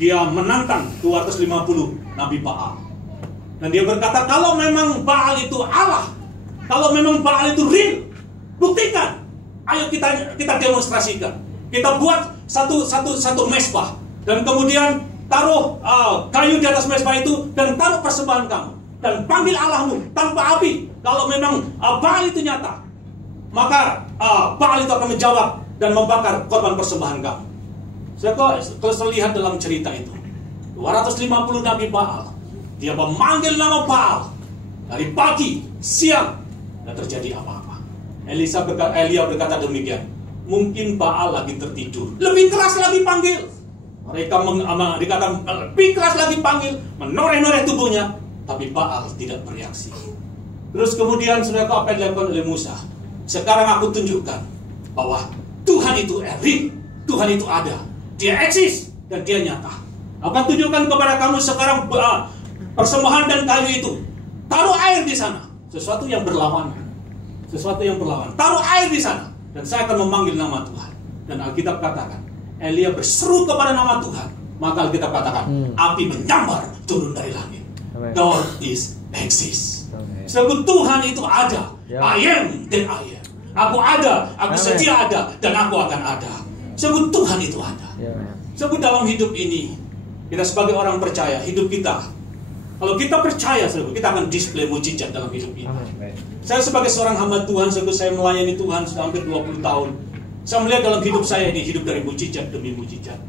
Dia menantang 250 Nabi Baal. Dan dia berkata, kalau memang Baal itu Allah, kalau memang Baal itu real, buktikan. Ayo kita demonstrasikan. Kita buat satu mesbah. Dan kemudian taruh kayu di atas mesbah itu dan taruh persembahan kamu. Dan panggil Allahmu tanpa api. Kalau memang Baal itu nyata, maka Baal itu akan menjawab dan membakar korban persembahan kamu. Kalau saya lihat dalam cerita itu 250 Nabi Baal, dia memanggil nama Baal dari pagi, siang, tidak terjadi apa-apa. Elia berkata demikian, mungkin Baal lagi tertidur. Lebih keras lagi panggil. Mereka dikatakan lebih keras lagi panggil, menoreh-noreh tubuhnya, tapi Baal tidak bereaksi. Terus kemudian saudara, apa yang dilakukan oleh Musa? Sekarang aku tunjukkan bahwa Tuhan itu real, Tuhan itu ada, Dia eksis dan Dia nyata. Akan tunjukkan kepada kamu sekarang persembahan dan kayu itu. Taruh air di sana, sesuatu yang berlawanan, sesuatu yang berlawan. Taruh air di sana dan saya akan memanggil nama Tuhan. Dan Alkitab katakan, Elia berseru kepada nama Tuhan, maka Alkitab katakan, api menyambar turun dari langit. God is exist. Sebab Tuhan itu ada. I am that I am. Aku ada, aku setia ada, dan aku akan ada. Sebab Tuhan itu ada. Sebab dalam hidup ini, kita sebagai orang percaya, hidup kita, kalau kita percaya, kita akan display mujizat dalam hidup ini. Saya sebagai seorang hamba Tuhan, saya melayani Tuhan sudah hampir 20 tahun. Saya melihat dalam hidup saya ini, hidup dari mujizat demi mujizat.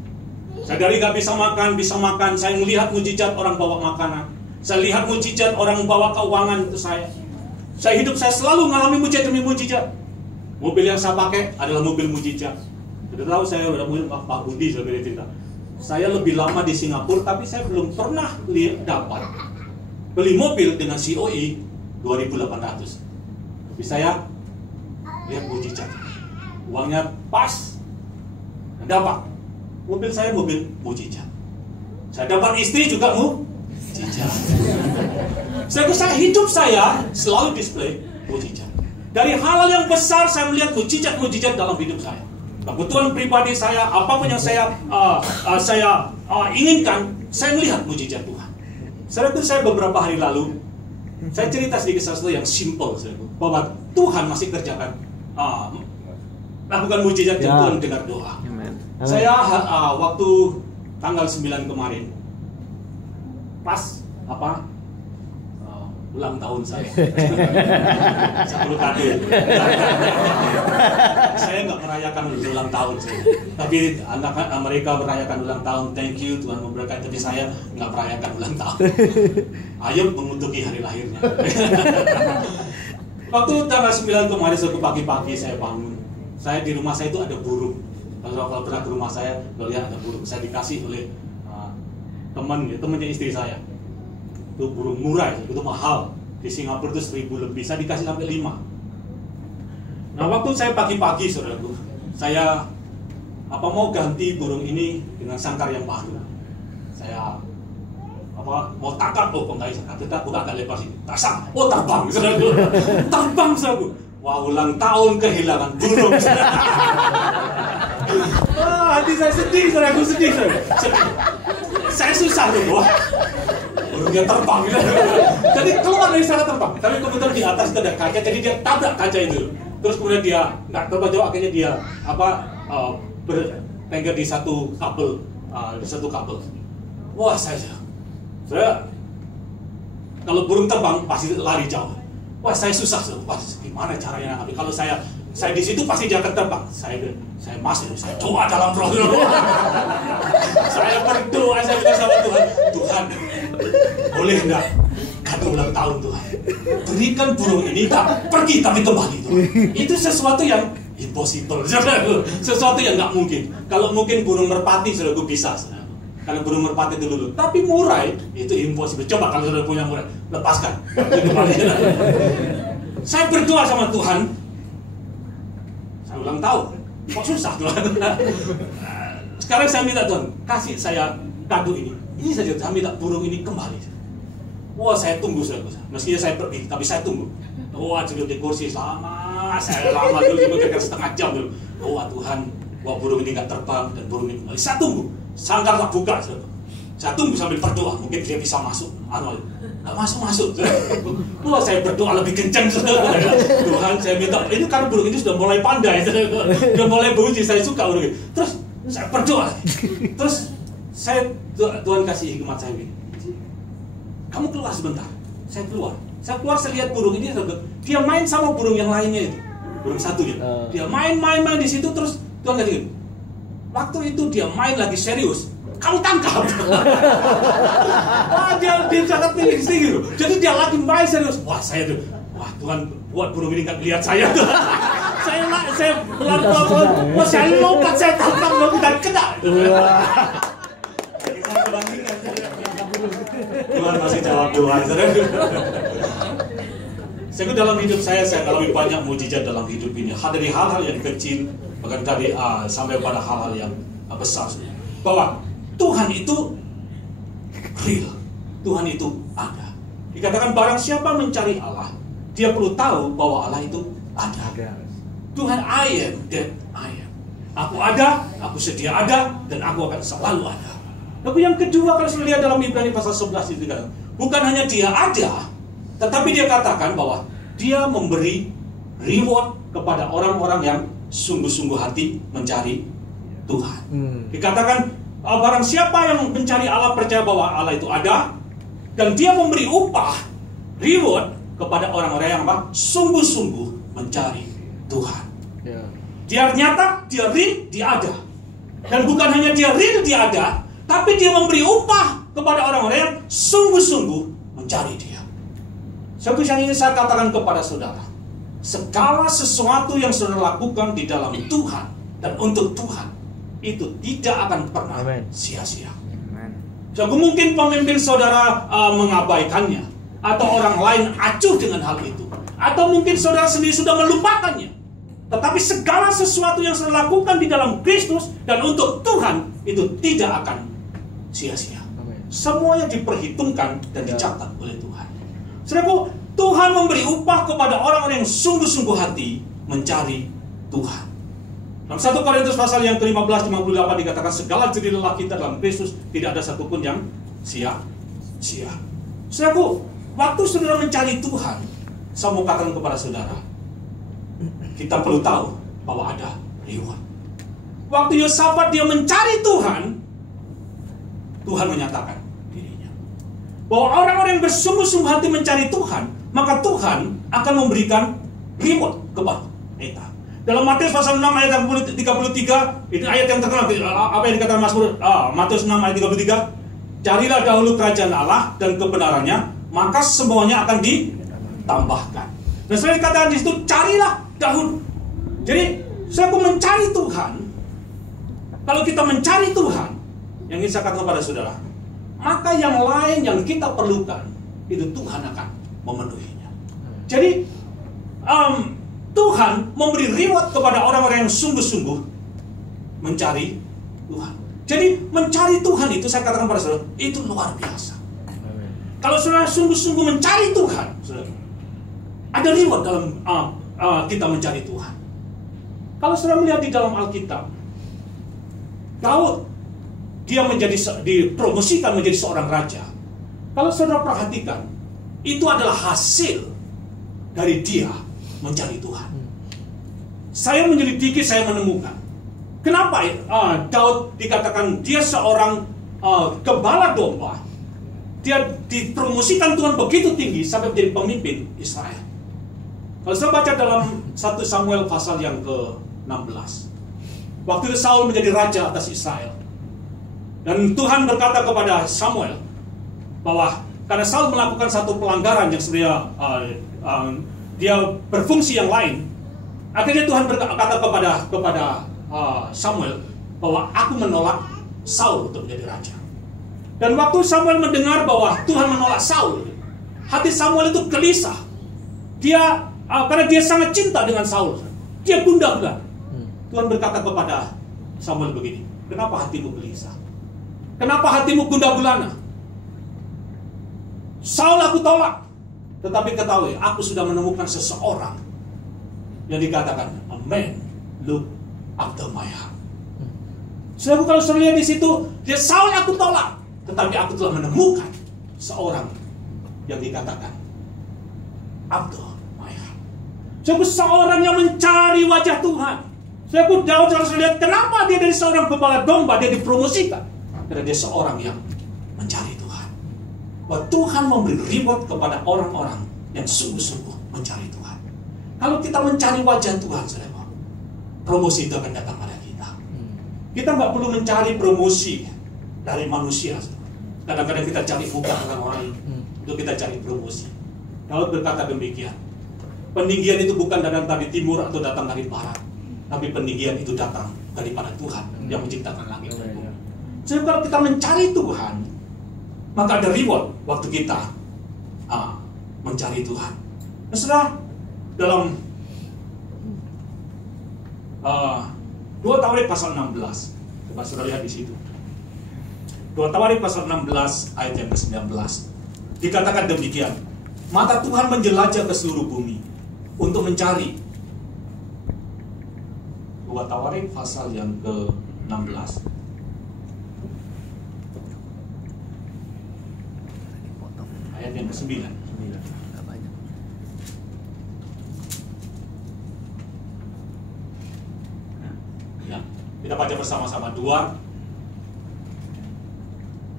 Saya dari gak bisa makan, saya melihat mujizat orang bawa makanan. Saya lihat mujizat orang bawa keuangan itu saya. Hidup saya selalu mengalami mujizat demi mujizat. Mobil yang saya pakai adalah mobil mujizat. Sudah tahu saya udah mobil Pak Budi, saya beri cerita. Saya lebih lama di Singapura, tapi saya belum pernah dapat beli mobil dengan COE 2.800. Tapi saya lihat mujizat. Uangnya pas, dapat. Mobil saya mobil mujizat. Saya dapat istri juga mujizat. Saya hidup saya selalu display mujizat. Dari hal yang besar saya melihat mujizat dalam hidup saya. Kebutuhan pribadi saya, apapun yang saya inginkan, saya melihat mujizat Tuhan. Saya beberapa hari lalu, saya cerita sedikit sesuatu yang simple, bahwa Tuhan masih kerjakan, lakukan mujizat dan Tuhan dengar doa. Saya waktu tanggal 9 kemarin, pas ulang tahun saya. Saya perlu kado. Saya nggak merayakan ulang tahun saya. Tapi anak-anak mereka merayakan ulang tahun. Thank you, Tuhan memberkati. Tapi saya nggak merayakan ulang tahun. Ayo mengutuki hari lahirnya. Waktu tanggal 9 kemarin, suatu pagi-pagi saya bangun. Saya di rumah saya itu ada burung. Kalau pernah ke rumah saya, kalau lihat ada burung. Saya dikasih oleh temannya istri saya. Itu burung murai, itu mahal. Di Singapura itu 1.000 lebih, saya dikasih sampai 5. Nah, waktu saya pagi-pagi, saudaraku, saya mau ganti burung ini dengan sangkar yang baru. Saya mau tangkap, kita buka agak lebar sini, tasang, terbang, saudaraku. Terbang, saudaraku. Wah, ulang tahun kehilangan burung. Hati saya sedih, saudaraku, sedih. Saya susah tuh, wah. Burungnya terbang gitu. Jadi keluar dari sana terbang. Tapi kebetulan di atas itu ada kaca, jadi dia tabrak kaca itu. Terus kemudian dia nggak terbang jauh, akhirnya dia bertengger di satu kabel, Wah, saya kalau burung terbang pasti lari jauh. Wah, saya susah. Wah, gimana caranya? Kalau saya di situ pasti dia akan terbang. Saya masuk, saya doa dalam roh. Saya berdoa, saya bilang sama Tuhan, boleh enggak kado ulang tahun Tuhan? Berikan burung ini tak pergi tapi kembali Tuhan. Itu sesuatu yang impossible, sesuatu yang nggak mungkin. Kalau mungkin burung merpati sudah gue bisa. Kalau burung merpati itu dulu, tapi murai itu impossible. Coba kalau sudah punya murai, lepaskan. Saya berdoa sama Tuhan. Saya ulang tahun, kok susah Tuhan. Sekarang saya minta Tuhan, kasih saya kado ini. Ini saja, saya minta burung ini kembali. Wah, saya tunggu, mestinya saya pergi, tapi saya tunggu. Wah, duduk di kursi saya lama dulu, kira-kira setengah jam dulu. Wah, Tuhan, wah burung ini nggak terbang dan burung ini kembali. Saya tunggu. sangkar tak buka. Saya tunggu sambil berdoa, mungkin dia bisa masuk. Nggak masuk. Wah, saya berdoa lebih kencang. Tuhan, saya minta. Ini karena burung ini sudah mulai pandai, sudah mulai beruji. Saya suka burung ini. Terus saya berdoa. Terus Tuhan kasih hikmat saya ini. Kamu keluar sebentar. Saya keluar, saya lihat burung ini. Dia main sama burung yang lainnya itu. Burung satu ya. Dia main di situ. Terus Tuhan kasih. Waktu itu dia main lagi serius. Kamu tangkap. Wah, dia sangat tinggi gitu. Jadi dia lagi main serius. Wah, Tuhan buat burung ini nggak lihat saya. saya pelan-pelan. Wah, saya lompat, saya tangkap, dan kena. Tuhan masih jawab doa. Saya dalam hidup saya alami banyak mujizat dalam hidup ini. Dari hal-hal yang kecil, bahkan dari sampai pada hal-hal yang besar. Bahwa Tuhan itu real, Tuhan itu ada. Dikatakan barang siapa mencari Allah, dia perlu tahu bahwa Allah itu ada. Tuhan, I am that I am. Aku ada, aku sedia ada, dan aku akan selalu ada. Lalu yang kedua, kalau saya lihat dalam Ibrani pasal 11 itu, bukan hanya dia ada, tetapi dia katakan bahwa dia memberi reward kepada orang-orang yang sungguh-sungguh hati mencari Tuhan. Dikatakan barang siapa yang mencari Allah, percaya bahwa Allah itu ada, dan dia memberi upah, reward kepada orang-orang yang sungguh-sungguh mencari Tuhan. Dia nyata, dia real, dia ada. Dan bukan hanya dia real, dia ada, tapi dia memberi upah kepada orang-orang yang sungguh-sungguh mencari dia. Satu yang ingin saya katakan kepada saudara, segala sesuatu yang saudara lakukan di dalam Tuhan dan untuk Tuhan, itu tidak akan pernah sia-sia. So, mungkin pemimpin saudara mengabaikannya, atau orang lain acuh dengan hal itu, atau mungkin saudara sendiri sudah melupakannya. Tetapi segala sesuatu yang saudara lakukan di dalam Kristus dan untuk Tuhan, itu tidak akan sia-sia. Semuanya diperhitungkan dan dicatat oleh Tuhan. Saudaraku, Tuhan memberi upah kepada orang-orang yang sungguh-sungguh hati mencari Tuhan. Dalam 1 Korintus pasal yang ke-15, 58 dikatakan segala jerih lelah kita dalam Kristus tidak ada satupun yang sia-sia. Saudaraku, waktu saudara mencari Tuhan, saya mau katakan kepada saudara, kita perlu tahu bahwa ada reward. Waktu Yosafat dia mencari Tuhan, Tuhan menyatakan dirinya. Bahwa orang-orang yang bersungguh-sungguh hati mencari Tuhan, maka Tuhan akan memberikan reward kepada kita. Dalam Matius pasal 6 ayat 33, itu ayat yang terkenal, apa yang dikatakan Mazmur, Matius 6 ayat 33, carilah dahulu kerajaan Allah dan kebenarannya, maka semuanya akan ditambahkan. Dan saya dikatakan di situ, carilah dahulu. Jadi, saya mencari Tuhan. Kalau kita mencari Tuhan, yang ingin saya katakan kepada saudara, maka yang lain yang kita perlukan, itu Tuhan akan memenuhinya. Jadi, Tuhan memberi reward kepada orang-orang yang sungguh-sungguh mencari Tuhan. Jadi mencari Tuhan itu, saya katakan pada saudara, itu luar biasa. Kalau saudara sungguh-sungguh mencari Tuhan, saudara, ada reward dalam kita mencari Tuhan. Kalau saudara melihat di dalam Alkitab, Daud, dia dipromosikan menjadi seorang raja. Kalau saudara perhatikan, itu adalah hasil dari dia mencari Tuhan. Saya menyelidiki, saya menemukan kenapa Daud dikatakan dia seorang gembala domba. Dia dipromosikan Tuhan begitu tinggi sampai menjadi pemimpin Israel. Kalau saya baca dalam 1 Samuel pasal yang ke-16, waktu itu Saul menjadi raja atas Israel, dan Tuhan berkata kepada Samuel bahwa karena Saul melakukan satu pelanggaran yang sebenarnya dia berfungsi yang lain, akhirnya Tuhan berkata kepada Samuel bahwa aku menolak Saul untuk menjadi raja. Dan waktu Samuel mendengar bahwa Tuhan menolak Saul, hati Samuel itu gelisah. Dia karena dia sangat cinta dengan Saul, dia gundah gulana. Tuhan berkata kepada Samuel begini, kenapa hatimu gelisah? Kenapa hatimu gundah gulana? Saul aku tolak, tetapi ketahui, aku sudah menemukan seseorang yang dikatakan a man look after my heart. Saudara, kalau saudara lihat di situ, dia Saul aku tolak, tetapi aku telah menemukan seorang yang dikatakan Abdul Maya. Saudara, seorang yang mencari wajah Tuhan. Saudara, Daud harus lihat kenapa dia dari seorang pembala domba dia dipromosikan, karena dia seorang yang mencari Tuhan. Bahwa Tuhan memberi reward kepada orang-orang yang sungguh-sungguh mencari Tuhan. Kalau kita mencari wajah Tuhan, saudara, promosi itu akan datang pada kita. Kita nggak perlu mencari promosi dari manusia. Kadang-kadang kita cari muka orang lain untuk kita cari promosi. Daud berkata demikian. Peninggian itu bukan datang dari timur atau datang dari barat, tapi peninggian itu datang daripada Tuhan yang menciptakan langit dan bumi. Jadi kalau kita mencari Tuhan, maka ada reward waktu kita mencari Tuhan. Nah, saudara, dalam 2 Tawarik pasal 16, coba saudara lihat di situ. 2 Tawarik pasal 16 ayat yang ke-19 dikatakan demikian. Mata Tuhan menjelajah ke seluruh bumi untuk mencari. 2 Tawarik pasal yang ke-16 ayat yang ke-9. Ya, kita baca bersama-sama 2,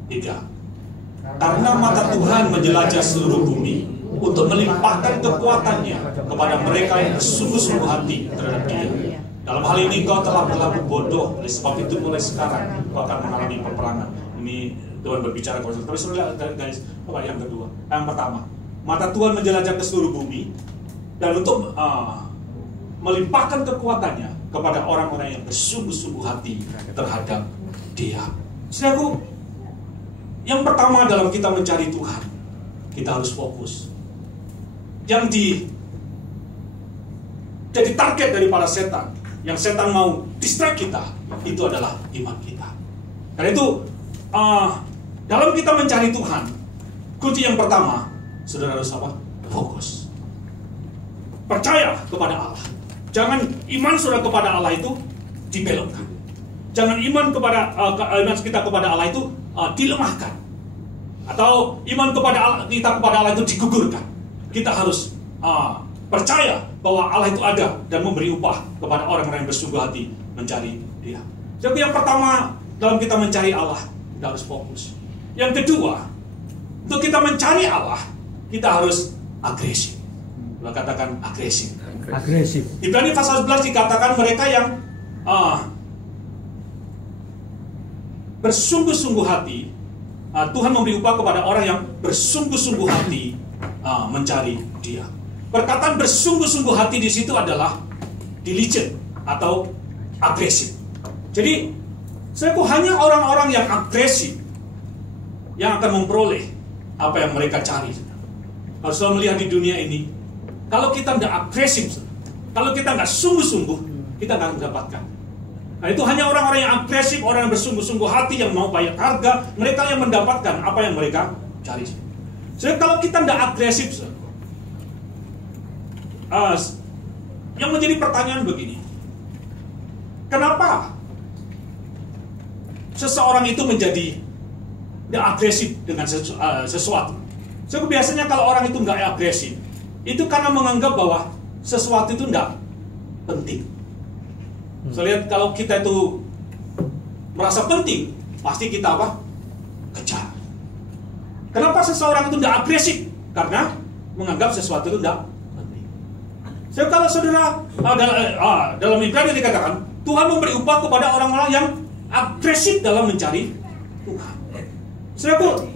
3. Karena mata Tuhan menjelajah seluruh bumi untuk melimpahkan kekuatannya kepada mereka yang bersungguh-sungguh hati terhadap Dia. Dalam hal ini kau telah berlaku bodoh, oleh sebab itu mulai sekarang kau akan mengalami peperangan. Ini Tuhan berbicara kepada kita. Tapi saudara, guys, apa yang kedua? Yang pertama, mata Tuhan menjelajah ke seluruh bumi dan untuk melimpahkan kekuatannya kepada orang-orang yang bersungguh-sungguh hati terhadap Dia. Saudaraku, yang pertama dalam kita mencari Tuhan, kita harus fokus. Yang jadi target daripada setan, yang setan mau distract kita, itu adalah iman kita. Karena itu dalam kita mencari Tuhan, kunci yang pertama, saudara harus apa? Fokus. Percaya kepada Allah. Jangan iman saudara kepada Allah itu dibelokkan. Jangan iman kita kepada Allah itu dilemahkan. Atau iman kita kepada Allah itu digugurkan. Kita harus percaya bahwa Allah itu ada dan memberi upah kepada orang-orang yang bersungguh hati mencari Dia. Jadi yang pertama dalam kita mencari Allah, kita harus fokus. Yang kedua, untuk kita mencari Allah, kita harus agresif. Kita katakan agresif. Agresif. Ibrani pasal 11 dikatakan mereka yang bersungguh-sungguh hati, Tuhan memberi upah kepada orang yang bersungguh-sungguh hati mencari Dia. Perkataan bersungguh-sungguh hati di situ adalah diligent atau agresif. Jadi, hanya orang-orang yang agresif yang akan memperoleh apa yang mereka cari. Kalau saudara melihat di dunia ini, kalau kita tidak agresif, kalau kita tidak sungguh-sungguh, kita tidak mendapatkan. Nah, itu hanya orang-orang yang agresif, orang yang bersungguh-sungguh hati, yang mau bayar harga, mereka yang mendapatkan apa yang mereka cari. Jadi kalau kita tidak agresif, yang menjadi pertanyaan begini, kenapa seseorang itu menjadi tidak agresif dengan sesuatu? So, biasanya kalau orang itu nggak agresif, itu karena menganggap bahwa sesuatu itu tidak penting. So, lihat kalau kita itu merasa penting, pasti kita apa? Kejar. Kenapa seseorang itu tidak agresif? Karena menganggap sesuatu itu tidak penting. So, kalau saudara dalam Ibrani dikatakan Tuhan memberi upah kepada orang-orang yang agresif dalam mencari Tuhan. Saudara,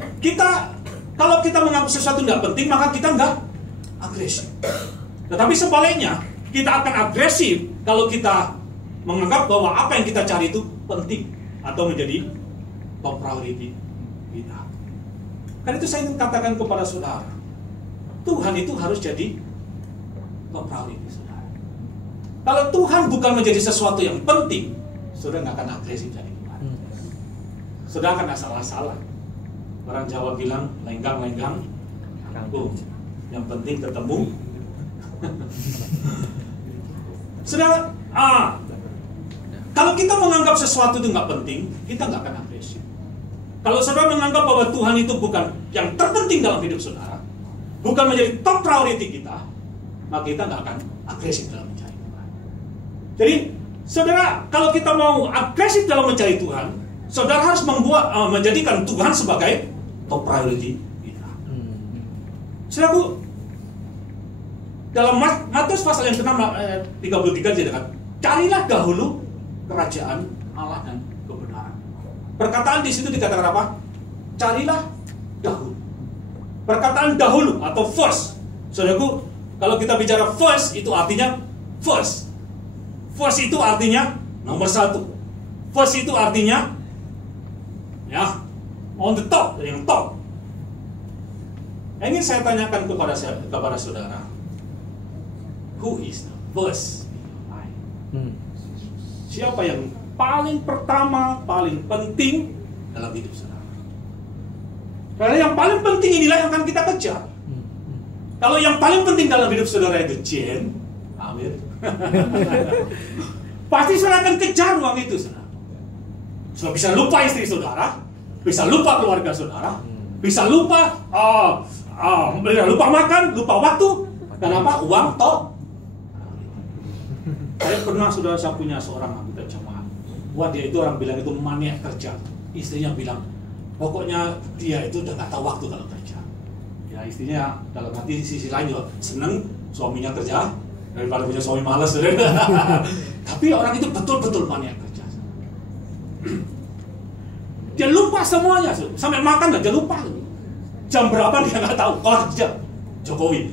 kalau kita menganggap sesuatu tidak penting, maka kita nggak agresif. Tetapi sebaliknya, kita akan agresif kalau kita menganggap bahwa apa yang kita cari itu penting atau menjadi top priority kita. Karena itu saya ingin katakan kepada saudara, Tuhan itu harus jadi top priority saudara. Kalau Tuhan bukan menjadi sesuatu yang penting, saudara nggak akan agresif jadi Tuhan. Saudara akan salah-salah. Orang Jawa bilang lenggang-lenggang kangkung. Yang penting ketemu. kalau kita menganggap sesuatu itu nggak penting, kita nggak akan agresif. Kalau saudara menganggap bahwa Tuhan itu bukan yang terpenting dalam hidup saudara, bukan menjadi top priority kita, maka kita nggak akan agresif dalam mencari Tuhan. Jadi, saudara, kalau kita mau agresif dalam mencari Tuhan, saudara harus menjadikan Tuhan sebagai top priority kita. Saudara, dalam Matius pasal yang ke-6 33 dikatakan, carilah dahulu kerajaan Allah dan kebenaran. Perkataan di situ dikatakan apa? Carilah dahulu. Perkataan dahulu atau first. Saudaraku, kalau kita bicara first itu artinya first. First itu artinya nomor satu. First itu artinya ya on the top, yang top. Ingin saya tanyakan kepada saudara, who is the first in your life? Siapa yang paling pertama, paling penting dalam hidup saudara? Karena yang paling penting inilah yang akan kita kejar. Kalau yang paling penting dalam hidup saudara itu Jen, amin. Pasti saudara akan kejar uang itu, saudara. Saudara bisa lupa istri saudara, bisa lupa keluarga saudara, bisa lupa lupa makan, lupa waktu. Kenapa? Uang toh. Saya pernah saya punya seorang anggota jemaat. Wah, dia itu orang bilang itu maniak kerja. Istrinya bilang, pokoknya dia itu udah gak tahu waktu kalau kerja. Ya istrinya dalam hati sisi lain juga seneng suaminya kerja daripada punya suami malas. Tapi orang itu betul-betul maniak kerja. Dia lupa semuanya, sampai makan aja lupa. Jam berapa dia nggak tahu. Kalau kerja Jokowi.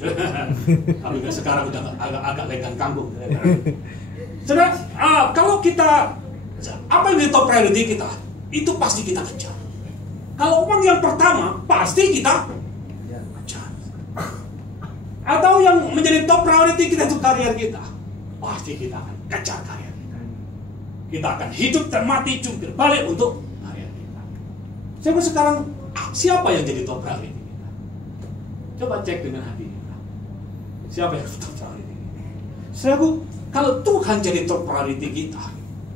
Tapi sekarang udah agak lenggang kangkung. Saudara, kalau kita apa yang menjadi top priority kita, itu pasti kita kejar. Kalau uang yang pertama, pasti kita kejar. Atau yang menjadi top priority kita itu karier kita, pasti kita akan kejar karier kita. Kita akan hidup dan mati jungkir balik untuk karier kita. Coba sekarang, siapa yang jadi top priority kita? Coba cek dengan hati kita. Siapa yang top priority kita? Saudaraku, kalau Tuhan jadi top priority kita,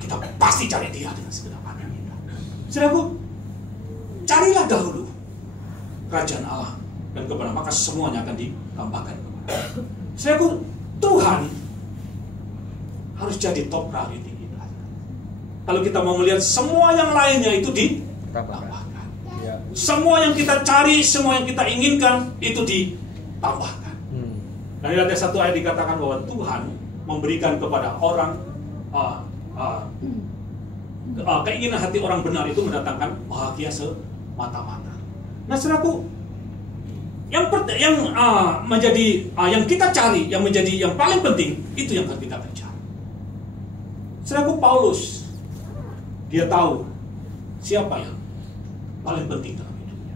kita pasti cari Dia dengan segenap hati kita. Saudaraku, carilah dahulu kerajaan Allah dan kebenaran, maka semuanya akan ditambahkan kepada. Saudaraku, Tuhan harus jadi top priority kita. Kalau kita mau melihat semua yang lainnya itu ditambahkan. Semua yang kita cari, semua yang kita inginkan itu ditambahkan. Dan ada satu ayat dikatakan bahwa Tuhan memberikan kepada orang keinginan hati orang benar itu mendatangkan bahagia semata-mata. Nah, saudaraku, yang kita cari, yang menjadi yang paling penting itu yang akan kita kejar. Saudaraku, Paulus, dia tahu siapa yang paling penting dalam hidupnya.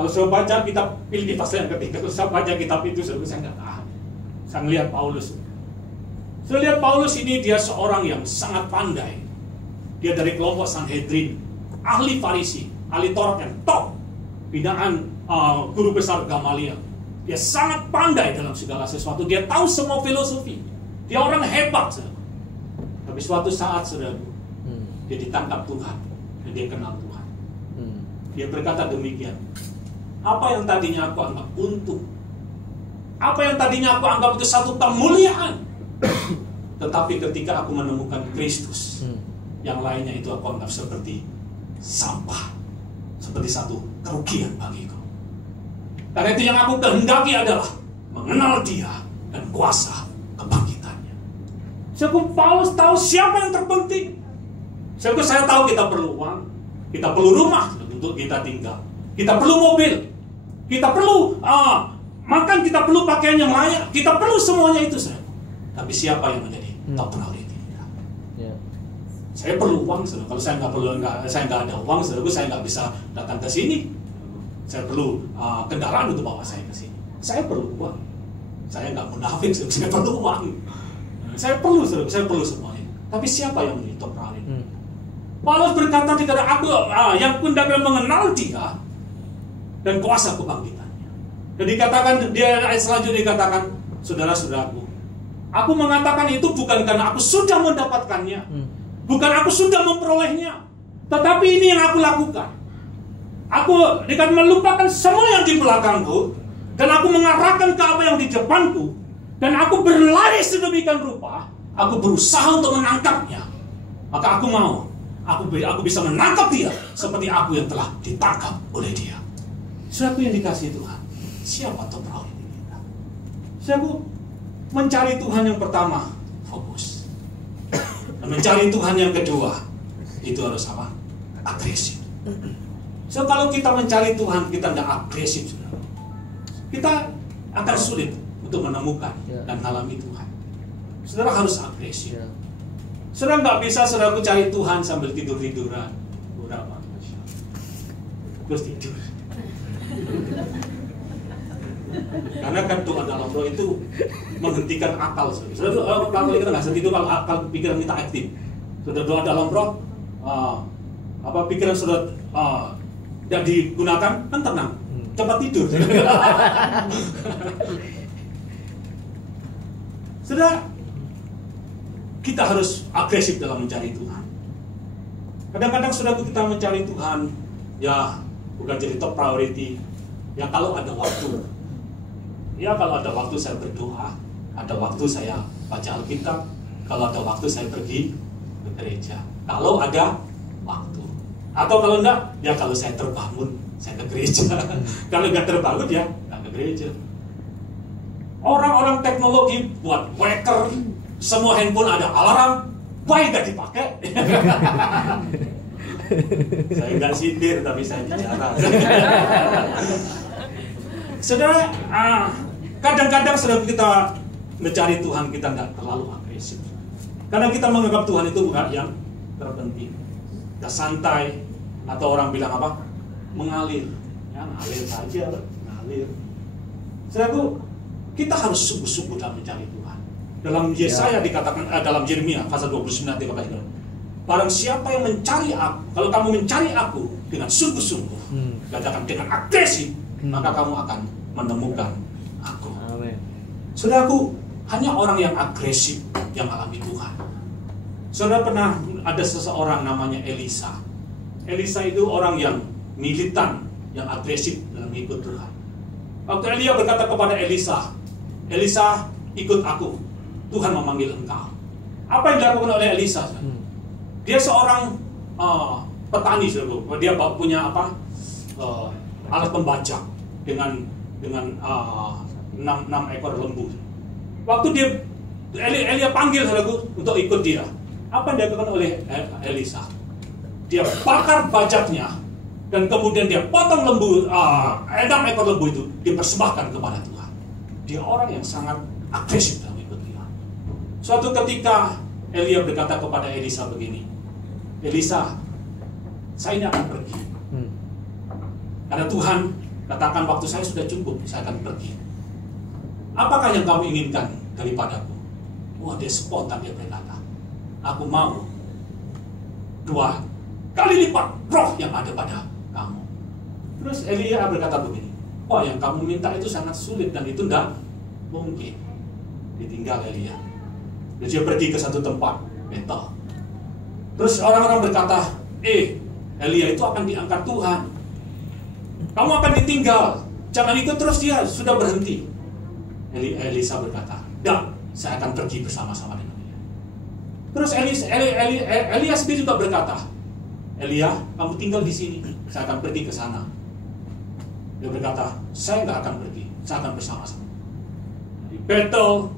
Kalau saya baca kitab Filipi pasal yang ketiga, kalau saya baca kitab itu, saya nggak tahan. Saya melihat Paulus. Saya lihat Paulus ini dia seorang yang sangat pandai. Dia dari kelompok Sanhedrin, ahli Farisi, ahli Taurat yang top, binaan guru besar Gamaliel. Dia sangat pandai dalam segala sesuatu. Dia tahu semua filosofi. Dia orang hebat, saudara. Tapi suatu saat, saudara, dia ditangkap Tuhan dan dia kenal Tuhan. Dia berkata demikian, apa yang tadinya aku anggap untung, apa yang tadinya aku anggap itu satu kemuliaan, tetapi ketika aku menemukan Kristus, yang lainnya itu aku anggap seperti sampah, seperti satu kerugian bagiku. Karena itu yang aku kehendaki adalah mengenal Dia dan kuasa kebangkitannya. Sebab Paulus tahu siapa yang terpenting. Sebab saya tahu kita perlu uang, kita perlu rumah untuk kita tinggal, kita perlu mobil, kita perlu makan, kita perlu pakaian yang layak, kita perlu semuanya itu, saudara. Tapi siapa yang menjadi top priority kita? Saya perlu uang, saudara. Kalau saya nggak ada uang, saudara, saya nggak bisa datang ke sini. Saya perlu kendaraan untuk bawa saya ke sini. Saya perlu uang. Saya nggak munafik, saudara. Saya perlu uang. Saya perlu, saudara. Saya perlu semuanya. Tapi siapa yang menjadi top priority? Paulus berkata di dalam aku yang pun dapat mengenal Dia dan kuasa kebangkitannya. Dan dikatakan dia ayat selanjutnya dikatakan, saudara-saudaraku, aku mengatakan itu bukan karena aku sudah mendapatkannya, Bukan aku sudah memperolehnya, tetapi ini yang aku lakukan. Aku dengan melupakan semua yang di belakangku, dan aku mengarahkan ke apa yang di depanku, dan aku berlari sedemikian rupa, aku berusaha untuk menangkapnya. Maka aku mau, aku bisa menangkap dia seperti aku yang telah ditangkap oleh dia. Siapa yang dikasihi Tuhan? Siapa top priority kita? Siapa mencari Tuhan yang pertama, fokus. Dan mencari Tuhan yang kedua, itu harus apa? Agresif. So kalau kita mencari Tuhan, kita tidak agresif, kita akan sulit untuk menemukan dan mengalami Tuhan. Saudara harus agresif. Saudara nggak bisa saudara cari Tuhan sambil tidur-tiduran. Berapa? Terus tidur. Karena kan doa dalam roh itu menghentikan akal. Saudara kalau kita nggak sedih itu kalau akal pikiran kita aktif. Saudara doa dalam roh, pikiran saudara tidak digunakan, kan tenang, cepat tidur. Saudara, kita harus agresif dalam mencari Tuhan. Kadang-kadang saudara kita mencari Tuhan, ya bukan jadi top priority. Ya kalau ada waktu. Ya kalau ada waktu saya berdoa, ada waktu saya baca Alkitab, kalau ada waktu saya pergi ke gereja. Kalau ada waktu. Atau kalau enggak, ya kalau saya terbangun, saya ke gereja. Kalau enggak terbangun ya enggak ke gereja. Orang-orang teknologi buat waker, semua handphone ada alarm, baik enggak dipakai. Saya enggak sindir tapi saya bicara. Saudara, kadang-kadang saudara kita mencari Tuhan kita nggak terlalu agresif. Kadang kita menganggap Tuhan itu bukan yang terpenting. Kita santai, atau orang bilang apa? Mengalir. Ya, ngalir saja, ngalir. Saudara, kita harus sungguh-sungguh dalam mencari Tuhan. Dalam Yesaya dikatakan, dalam Yeremia pasal 29 dikatakan, barang siapa yang mencari aku, kalau kamu mencari aku dengan sungguh-sungguh, katakan dengan agresif, maka kamu akan menemukan aku. Amen. Saudaraku, hanya orang yang agresif yang alami Tuhan. Saudara pernah ada seseorang namanya Elisa. Elisa itu orang yang militan, yang agresif dalam ikut Tuhan. Waktu Elia berkata kepada Elisa, Elisa ikut aku, Tuhan memanggil engkau. Apa yang dilakukan oleh Elisa? Dia seorang petani, saudara. Dia punya apa? Alat pembajak dengan 6 ekor lembu. Waktu dia Elia panggil saudaraku untuk ikut dia, apa yang dilakukan oleh Elisa? Dia bakar bajaknya dan kemudian dia potong lembu, 6 ekor lembu itu dipersembahkan kepada Tuhan. Dia orang yang sangat agresif dalam ikut Tuhan. Suatu ketika Elia berkata kepada Elisa begini, Elisa, saya ini akan pergi. Karena Tuhan katakan waktu saya sudah cukup, saya akan pergi. Apakah yang kamu inginkan daripadaku? Wah, dia spontan, dia berkata, aku mau 2 kali lipat roh yang ada pada kamu. Terus Elia berkata begini, wah, yang kamu minta itu sangat sulit dan itu tidak mungkin. Ditinggal Elia. Terus dia pergi ke satu tempat, Betel. Terus orang-orang berkata, Elia itu akan diangkat Tuhan. Kamu akan ditinggal. Jangan ikut terus, dia sudah berhenti. Elisa berkata, "Dah, saya akan pergi bersama-sama dengan dia." Terus Elia sendiri juga berkata, "Elia, kamu tinggal di sini. Saya akan pergi ke sana." Dia berkata, "Saya nggak akan pergi. Saya akan bersama-sama." Di Betel,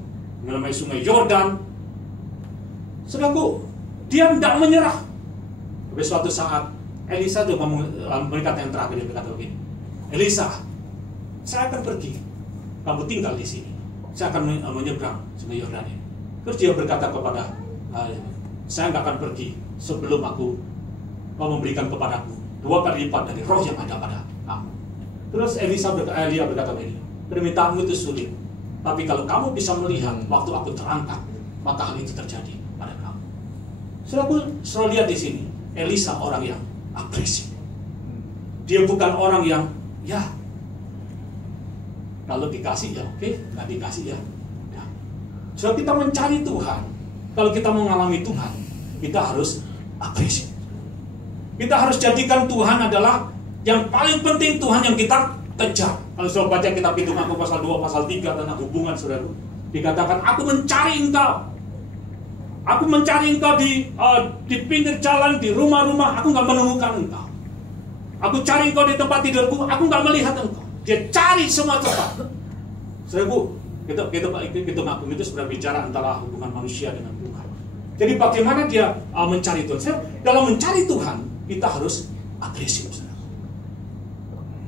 melalui sungai Yordan. Saudaraku, dia tidak menyerah. Tapi suatu saat Elisa juga berkata yang terakhir, dia berkata begini, "Elisa, saya akan pergi. Kamu tinggal di sini. Saya akan menyeberang sungai Yordan ini." Terus dia berkata kepada, "Saya nggak akan pergi sebelum kau memberikan kepadaku 2 kali lipat dari roh yang ada pada kamu." Terus Elia berkata begini, "Permintaanmu itu sulit, tapi kalau kamu bisa melihat waktu aku terangkat, maka hal itu terjadi pada kamu." Saudaraku, selalu lihat di sini, Elisa orang yang agresif. Dia bukan orang yang kalau dikasih ya oke, nggak dikasih ya udah. So kita mencari Tuhan, kalau kita mengalami Tuhan, kita harus agresif. Kita harus jadikan Tuhan adalah yang paling penting, Tuhan yang kita kejar. Kalau saudara baca kitab Hitungan pasal 2, pasal 3 tentang hubungan saudara, dikatakan aku mencari engkau. Aku mencari engkau di pinggir jalan, di rumah-rumah, aku nggak menemukan engkau. Aku cari engkau di tempat tidurku, aku nggak melihat engkau. Dia cari semua tempat. Saudara, kita ngaku itu sebenarnya bicara antara hubungan manusia dengan Tuhan. Jadi bagaimana dia mencari Tuhan? Dalam mencari Tuhan, kita harus agresif.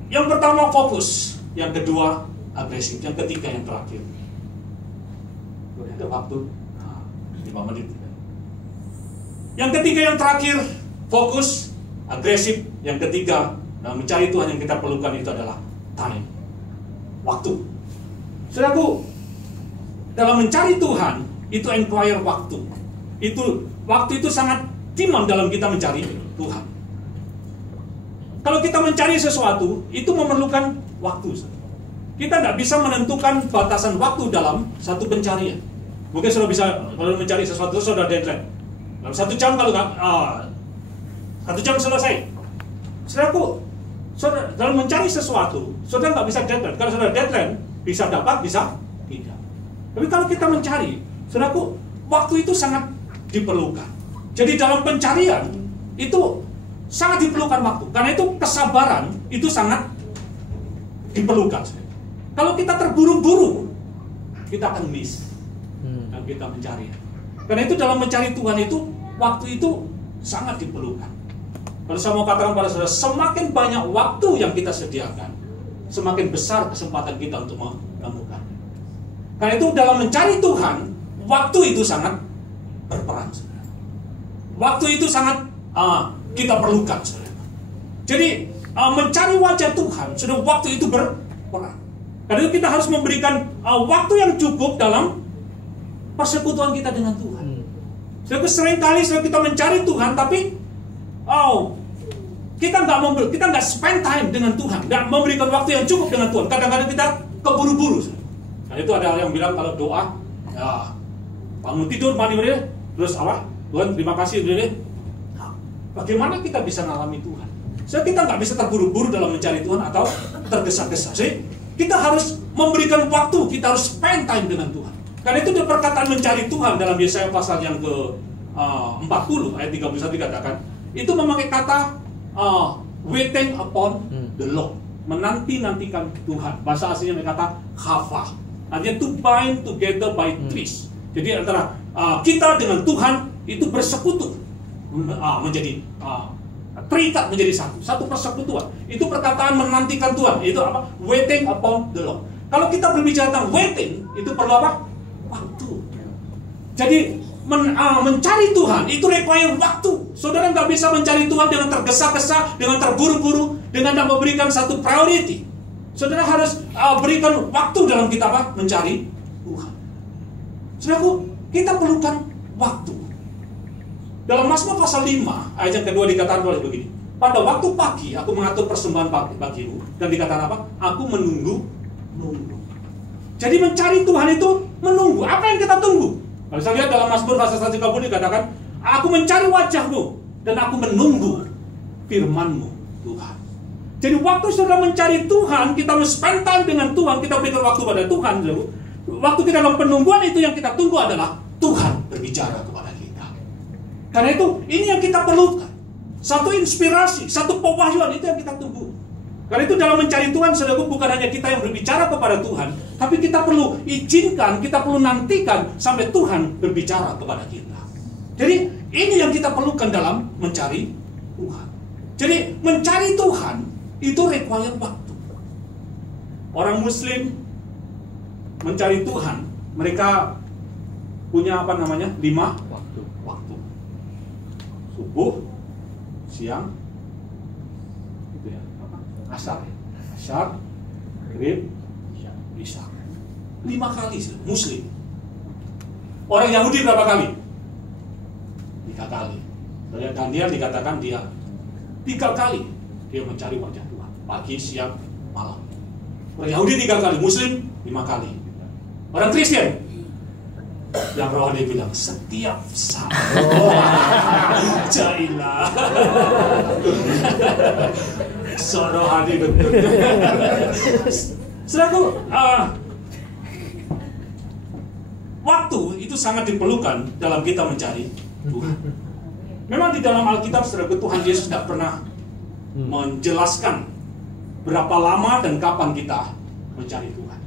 Yang pertama fokus, yang kedua agresif, yang ketiga yang terakhir. Ada waktu 5 menit. Yang ketiga yang terakhir fokus, agresif. Yang ketiga dalam mencari Tuhan yang kita perlukan itu adalah time, waktu. Saudaraku, dalam mencari Tuhan itu inquire waktu. Waktu itu sangat demand dalam kita mencari Tuhan. Kalau kita mencari sesuatu, itu memerlukan waktu. Kita nggak bisa menentukan batasan waktu dalam satu pencarian. Mungkin saudara bisa, kalau mencari sesuatu, saudara deadline. Dalam 1 jam kalau nggak, 1 jam selesai. Saudaraku, saudara dalam mencari sesuatu, saudara nggak bisa deadline. Kalau saudara deadline, bisa dapat, bisa tidak. Tapi kalau kita mencari, saudaraku, waktu itu sangat diperlukan. Jadi dalam pencarian, itu sangat diperlukan waktu. Karena itu kesabaran itu sangat diperlukan. Kalau kita terburu-buru, kita akan miss dan kita mencari. Karena itu dalam mencari Tuhan itu, waktu itu sangat diperlukan. Kalau saya mau katakan pada saudara, semakin banyak waktu yang kita sediakan, semakin besar kesempatan kita untuk menemukan. Karena itu dalam mencari Tuhan, waktu itu sangat berperan. Waktu itu sangat kita perlukan, saudara. Jadi mencari wajah Tuhan, sudah waktu itu berperan. Karena itu kita harus memberikan waktu yang cukup dalam persekutuan kita dengan Tuhan. Jadi seringkali kita mencari Tuhan, tapi kita nggak spend time dengan Tuhan, nggak memberikan waktu yang cukup dengan Tuhan. Kadang-kadang kita keburu-buru. Nah itu ada yang bilang kalau doa, ya bangun tidur, mandi, terus apa? Tuhan terima kasih, bagaimana kita bisa mengalami Tuhan? Kita nggak bisa terburu-buru dalam mencari Tuhan atau tergesa-gesa. Kita harus memberikan waktu, kita harus spend time dengan Tuhan. Karena itu perkataan mencari Tuhan dalam Yesaya pasal yang ke-40 ayat 31 dikatakan, itu memakai kata waiting upon the Lord, menanti-nantikan Tuhan. Bahasa aslinya kata khafa, artinya to bind together by trees. Jadi antara kita dengan Tuhan itu bersekutu, menjadi terikat menjadi satu persekutuan. Itu perkataan menantikan Tuhan. Itu apa? Waiting upon the Lord. Kalau kita berbicara tentang waiting, itu perlu apa? Waktu. Jadi mencari Tuhan itu require waktu. Saudara nggak bisa mencari Tuhan dengan tergesa-gesa, dengan terburu-buru, dengan tidak memberikan satu priority. Saudara harus berikan waktu dalam kita apa? Mencari Tuhan. Saudaraku, kita perlukan waktu. Dalam Mazmur pasal 5 ayat yang kedua dikatakan begini, pada waktu pagi aku mengatur persembahan bagimu, dan dikatakan apa? Aku menunggu. Jadi mencari Tuhan itu menunggu. Apa yang kita tunggu? Kalau saya lihat dalam Mazmur pasal 130 dikatakan, aku mencari wajahmu dan aku menunggu firman-Mu, Tuhan. Jadi waktu saudara mencari Tuhan, kita spend time dengan Tuhan, kita berikan waktu pada Tuhan. Waktu kita dalam penungguan itu yang kita tunggu adalah Tuhan berbicara kepada kita. Karena itu, ini yang kita perlukan. Satu inspirasi, satu pewahyuan, itu yang kita tunggu. Karena itu dalam mencari Tuhan, saudaraku, bukan hanya kita yang berbicara kepada Tuhan, tapi kita perlu izinkan, kita perlu nantikan sampai Tuhan berbicara kepada kita. Jadi, ini yang kita perlukan dalam mencari Tuhan. Jadi, mencari Tuhan, itu require waktu. Orang Muslim mencari Tuhan, mereka punya 5 waktu. Subuh, siang, gitu ya, asar, maghrib, isya. 5 kali Muslim. Orang Yahudi berapa kali? 3 kali. Dari Daniel dikatakan dia 3 kali dia mencari wajah Tuhan, pagi, siang, malam. Orang Yahudi 3 kali, Muslim 5 kali. Orang Kristen Yang rohani bilang setiap saat. Jailah. So rohani betul. Saudaraku, waktu itu sangat diperlukan dalam kita mencari Tuhan. Memang di dalam Alkitab, saudaraku, Tuhan Yesus tidak pernah menjelaskan berapa lama dan kapan kita mencari Tuhan.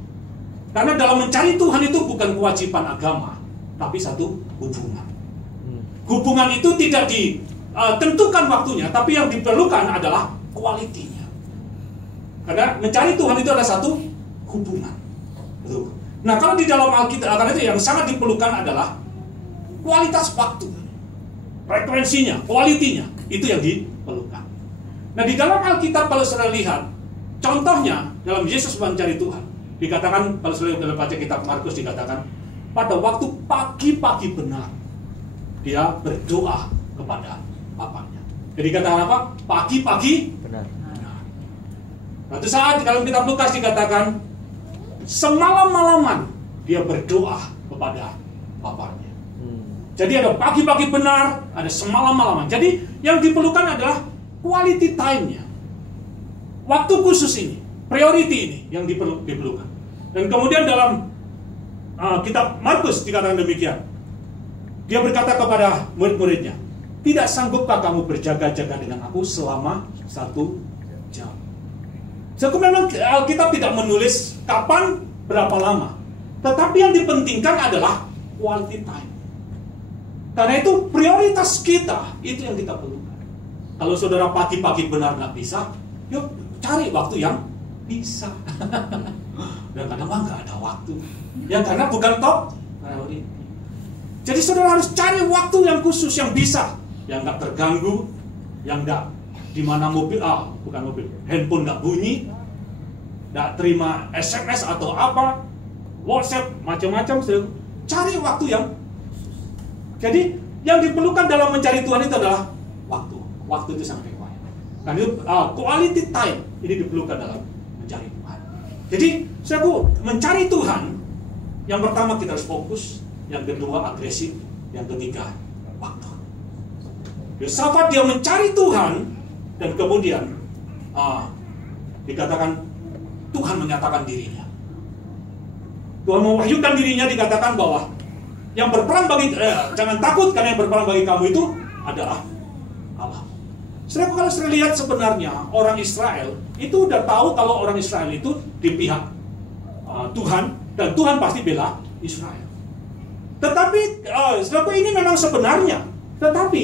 Karena dalam mencari Tuhan itu bukan kewajiban agama, tapi satu hubungan. Hubungan itu tidak ditentukan waktunya, tapi yang diperlukan adalah kualitinya. Karena mencari Tuhan itu adalah satu hubungan. Betul. Nah, kalau di dalam Alkitab, karena itu yang sangat diperlukan adalah kualitas waktu, frekuensinya, kualitinya, itu yang diperlukan. Nah, di dalam Alkitab kalau saudara lihat, contohnya dalam Yesus mencari Tuhan, dikatakan kalau saudara baca kitab Markus dikatakan pada waktu pagi-pagi benar dia berdoa kepada Bapaknya. Jadi katakan apa? Pagi-pagi benar. Suatu saat dalam kitab Lukas dikatakan semalam-malaman dia berdoa kepada Bapaknya. Jadi ada pagi-pagi benar, ada semalam-malaman. Jadi yang diperlukan adalah quality time-nya. Waktu khusus ini, priority ini yang diperlukan. Dan kemudian dalam kitab Markus dikatakan demikian. Dia berkata kepada murid-muridnya, tidak sanggupkah kamu berjaga-jaga dengan aku selama 1 jam? So, memang Alkitab tidak menulis kapan, berapa lama. Tetapi yang dipentingkan adalah quality time. Karena itu prioritas kita, itu yang kita perlukan. Kalau saudara pagi-pagi benar nggak bisa, yuk cari waktu yang bisa. Dan kadang-kadang nggak ada waktu. Ya karena bukan top priority. Jadi saudara harus cari waktu yang khusus, yang bisa, yang nggak terganggu, yang nggak di mana mobil, bukan mobil, handphone nggak bunyi, nggak terima SMS atau apa, WhatsApp macam-macam. Cari waktu yang. Jadi yang diperlukan dalam mencari Tuhan itu adalah waktu. Waktu itu sangat required. Karena itu quality time ini diperlukan dalam mencari Tuhan. Jadi saya mencari Tuhan, yang pertama kita harus fokus, yang kedua agresif, yang ketiga waktu. Yosafat dia mencari Tuhan dan kemudian dikatakan Tuhan menyatakan dirinya. Tuhan mewahyukan dirinya, dikatakan bahwa yang berperang bagi jangan takut karena yang berperang bagi kamu itu adalah Allah. Saudara, kalau saya lihat sebenarnya orang Israel itu udah tahu kalau orang Israel itu di pihak Tuhan dan Tuhan pasti bela Israel. Tetapi saudara, ini memang sebenarnya. Tetapi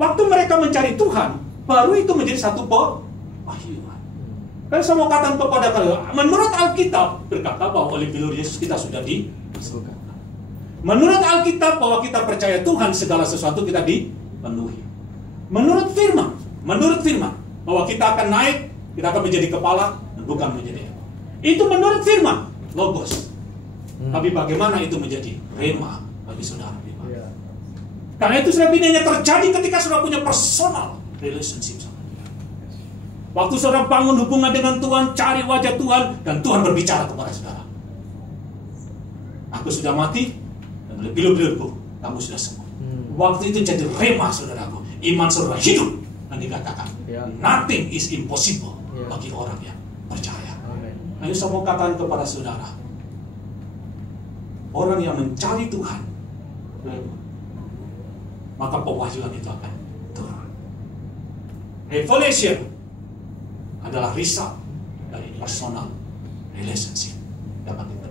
waktu mereka mencari Tuhan, baru itu menjadi satu pewahyuan. Kan saya mau katakan kepada kalian, menurut Alkitab berkata bahwa oleh bilur Yesus kita sudah dimasukkan. Menurut Alkitab bahwa kita percaya Tuhan segala sesuatu kita dipenuhi. Menurut firman bahwa kita akan naik, kita akan menjadi kepala dan bukan menjadi ekor. Itu menurut firman logos. Tapi bagaimana itu menjadi rema bagi saudara? Karena itu saudara, ini hanya terjadi ketika saudara punya personal relationship sama dia. Waktu saudara bangun hubungan dengan Tuhan, cari wajah Tuhan, dan Tuhan berbicara kepada saudara. Aku sudah mati, bila-bilurku, kamu sudah sembuh. Waktu itu jadi rema saudaraku. Iman saudara hidup. Dan dikatakan, nothing is impossible bagi orang yang percaya. Nah, saya mau katakan kepada saudara, orang yang mencari Tuhan, maka pewahyuan itu akan turun. Revelation adalah result dari personal relationship dapat kita.